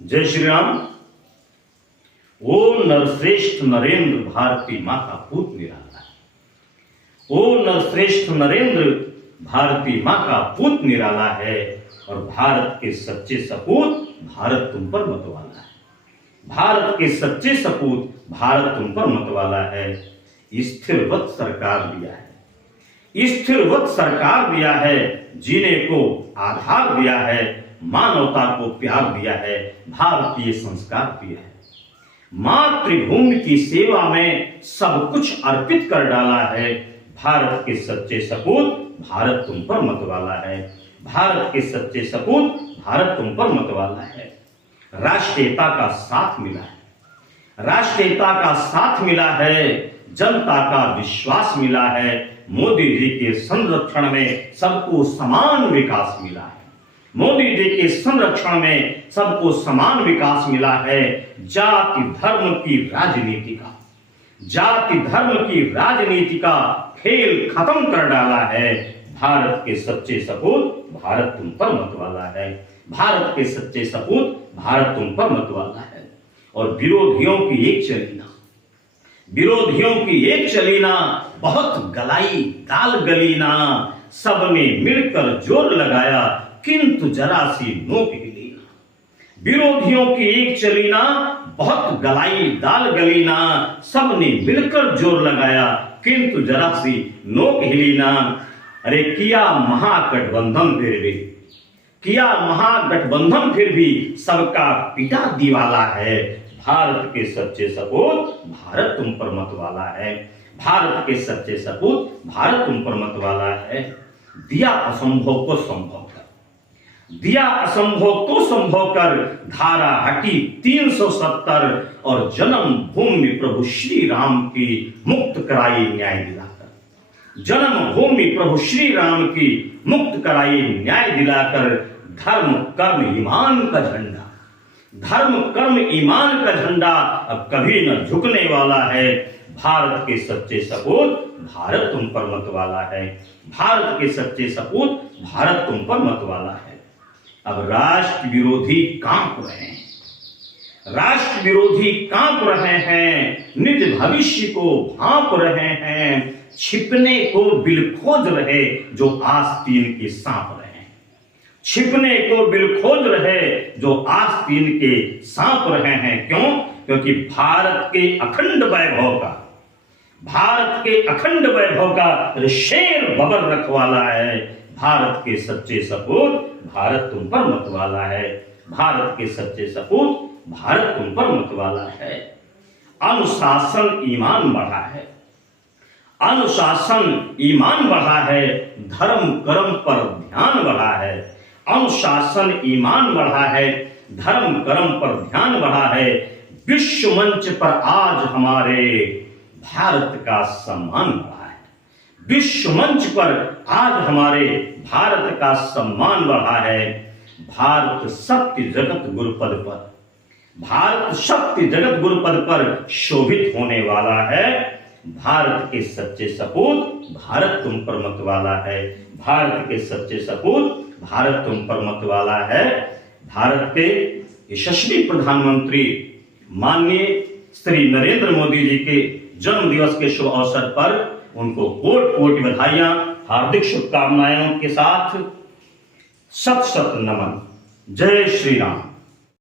जय श्री राम। ओ नरश्रेष्ठ नरेंद्र भारती माँ का पूत निराला है। ओ नरश्रेष्ठ नरेंद्र भारती माँ का पूत निराला है और भारत के सच्चे सपूत भारत तुम पर मतवाला है। भारत के सच्चे सपूत भारत तुम पर मतवाला है। स्थिरवत सरकार दिया है, स्थिरवत सरकार दिया है, जीने को आधार दिया है, मानवता को प्यार दिया है, भारतीय संस्कार दिया है। मातृभूमि की सेवा में सब कुछ अर्पित कर डाला है। भारत के सच्चे सपूत भारत तुम पर मतवाला है। भारत के सच्चे सपूत भारत तुम पर मतवाला है। राष्ट्रीयता का साथ मिला है, राष्ट्रीयता का साथ मिला है, जनता का विश्वास मिला है। मोदी जी के संरक्षण में सबको समान विकास मिला है। मोदी जी के संरक्षण में सबको समान विकास मिला है। जाति धर्म की राजनीति का, जाति धर्म की राजनीति का खेल खत्म कर डाला है। भारत के सच्चे सपूत भारत तुम पर मतवाला है। भारत के सच्चे सपूत भारत तुम पर मतवाला है। और विरोधियों की एक चलीना, विरोधियों की एक चलीना बहुत गलाई दाल गलीना। सबने मिलकर जोर लगाया किंतु जरा सी नोक हिलीना। विरोधियों की एक चलीना बहुत गलाई दाल गलीना। सबने मिलकर जोर लगाया किंतु जरा सी नोक हिलीना। अरे किया महागठबंधन फिर भी, किया महागठबंधन फिर भी सबका पिता दीवाला है। भारत के सच्चे सपूत भारत तुम पर मतवाला है। भारत के सच्चे सपूत भारत तुम पर मतवाला है। दिया असंभव को संभव कर, दिया असंभव को संभव कर। धारा हटी 370 और जन्म भूमि प्रभु श्री राम की मुक्त कराई न्याय दिलाकर। जन्म भूमि प्रभु श्री राम की मुक्त कराई न्याय दिलाकर। धर्म कर्म ईमान का झंडा, धर्म कर्म ईमान का झंडा अब कभी न झुकने वाला है। भारत के सच्चे सपूत भारत तुम पर मतवाला है। भारत के सच्चे सपूत भारत तुम पर मतवाला है। अब राष्ट्र विरोधी कांप रहे हैं, राष्ट्र विरोधी कांप रहे हैं, निज भविष्य को भांप रहे हैं। छिपने को बिल खोज रहे जो आस्तीन के सांप रहे हैं। छिपने को बिल खोज रहे जो आस्तीन के सांप रहे हैं। क्यों? क्योंकि भारत के अखंड वैभव का, भारत के अखंड वैभव का शेर बबर रखवाला है। भारत के सच्चे सपूत भारत तुम पर मतवाला है। भारत के सच्चे सपूत भारत तुम पर मतवाला है। अनुशासन ईमान बढ़ा है, अनुशासन ईमान बढ़ा है। धर्म कर्म पर ध्यान बढ़ा है। अनुशासन ईमान बढ़ा है, धर्म कर्म पर ध्यान बढ़ा है। विश्व मंच पर आज हमारे भारत का सम्मान बढ़ा है। विश्व मंच पर आज हमारे भारत का सम्मान बढ़ा है। भारत सत्य जगत गुरुपद पर, भारत सत्य जगत गुरुपद पर शोभित होने वाला है। भारत के सच्चे सपूत भारत तुम पर मतवाला है। भारत के सच्चे सपूत भारत तुम पर मतवाला है। भारत के यशस्वी प्रधानमंत्री माननीय श्री नरेंद्र मोदी जी के जन्म दिवस के शुभ अवसर पर उनको कोटि कोटि बधाइयां, हार्दिक शुभकामनाओं के साथ शत शत नमन। जय श्री राम।